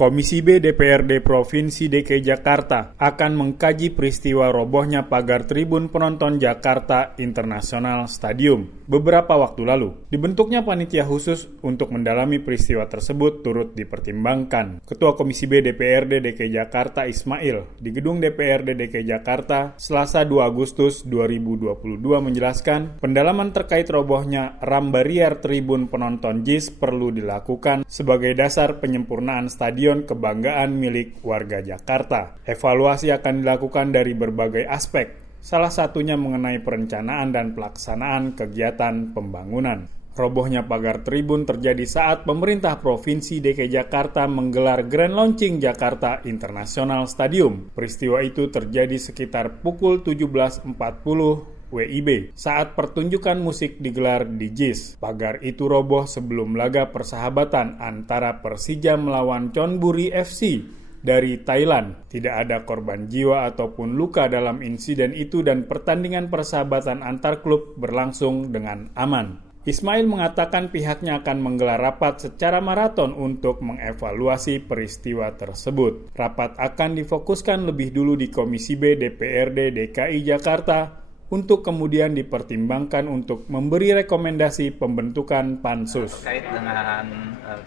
Komisi B DPRD Provinsi DKI Jakarta akan mengkaji peristiwa robohnya pagar tribun penonton Jakarta International Stadium beberapa waktu lalu. Dibentuknya panitia khusus untuk mendalami peristiwa tersebut turut dipertimbangkan. Ketua Komisi B DPRD DKI Jakarta Ismail di Gedung DPRD DKI Jakarta Selasa 2 Agustus 2022 menjelaskan pendalaman terkait robohnya ram barier tribun penonton JIS perlu dilakukan sebagai dasar penyempurnaan stadion kebanggaan milik warga Jakarta. Evaluasi akan dilakukan dari berbagai aspek, salah satunya mengenai perencanaan dan pelaksanaan kegiatan pembangunan. Robohnya pagar tribun terjadi saat pemerintah Provinsi DKI Jakarta menggelar Grand Launching Jakarta International Stadium. Peristiwa itu terjadi sekitar pukul 17.40 WIB saat pertunjukan musik digelar di JIS. Pagar itu roboh sebelum laga persahabatan antara Persija melawan Chonburi FC dari Thailand. Tidak ada korban jiwa ataupun luka dalam insiden itu dan pertandingan persahabatan antar klub berlangsung dengan aman. Ismail mengatakan pihaknya akan menggelar rapat secara maraton untuk mengevaluasi peristiwa tersebut. Rapat akan difokuskan lebih dulu di Komisi B DPRD DKI Jakarta untuk kemudian dipertimbangkan untuk memberi rekomendasi pembentukan pansus. Terkait dengan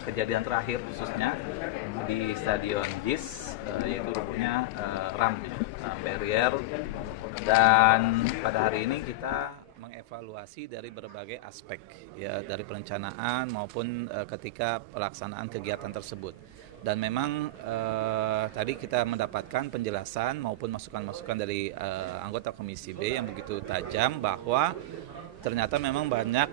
kejadian terakhir khususnya di Stadion JIS, yaitu robohnya ram barrier, dan pada hari ini kita mengevaluasi dari berbagai aspek, ya, dari perencanaan maupun ketika pelaksanaan kegiatan tersebut. Dan memang tadi kita mendapatkan penjelasan maupun masukan-masukan dari anggota Komisi B yang begitu tajam bahwa ternyata memang banyak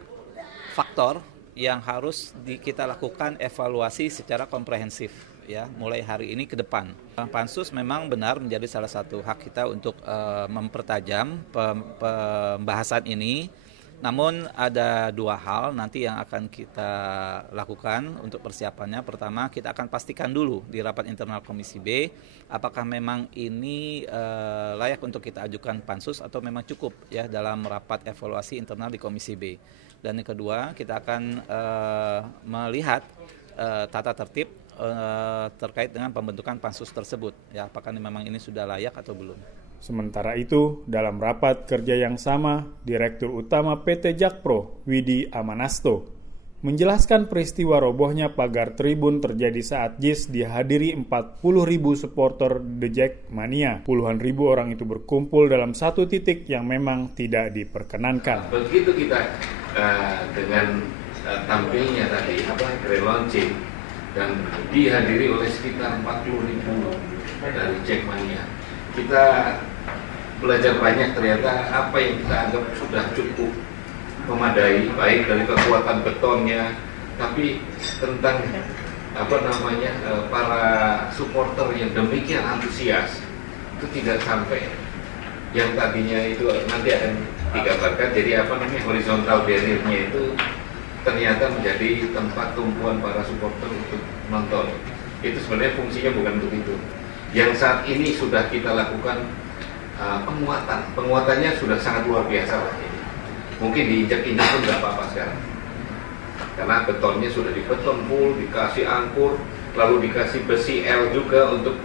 faktor yang harus kita lakukan evaluasi secara komprehensif, ya, mulai hari ini ke depan. Pansus memang benar menjadi salah satu hak kita untuk mempertajam pembahasan ini. Namun ada dua hal nanti yang akan kita lakukan untuk persiapannya. Pertama, kita akan pastikan dulu di rapat internal Komisi B apakah memang ini layak untuk kita ajukan pansus atau memang cukup, ya, dalam rapat evaluasi internal di Komisi B. Dan yang kedua, kita akan melihat tata tertib terkait dengan pembentukan pansus tersebut, ya, apakah memang ini sudah layak atau belum. Sementara itu, dalam rapat kerja yang sama, Direktur Utama PT Jakpro, Widi Amanasto, menjelaskan peristiwa robohnya pagar tribun terjadi saat JIS dihadiri 40.000 supporter The Jackmania. Puluhan ribu orang itu berkumpul dalam satu titik yang memang tidak diperkenankan. Begitu kita dengan tampilnya tadi Grand Launching dan dihadiri oleh sekitar 40.000 dari Jackmania, kita belajar banyak. Ternyata apa yang kita anggap sudah cukup memadai, baik dari kekuatan betonnya, tapi tentang para supporter yang demikian antusias itu tidak sampai yang tadinya itu nanti akan digambarkan. Jadi horizontal barrier-nya itu ternyata menjadi tempat tumpuan para supporter untuk nonton. Itu sebenarnya fungsinya bukan untuk itu. Yang saat ini sudah kita lakukan penguatannya sudah sangat luar biasa lah ini. Mungkin diinjak-injak pun nggak apa-apa sekarang, karena betonnya sudah dibeton full, dikasih angkur, lalu dikasih besi L juga untuk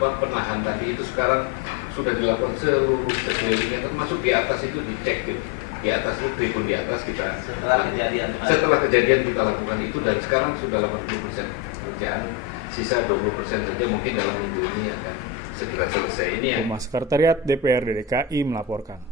penahan tadi. Itu sekarang sudah dilakukan seluruh sekelilingnya, termasuk di atas itu dicek gitu. Di atas itu tribun di atas kita setelah kejadian kita lakukan itu, dan sekarang sudah 80% kerjaan, sisa 20% saja mungkin dalam minggu ini akan segera selesai. Ini Humas Sekretariat DPRD DKI melaporkan.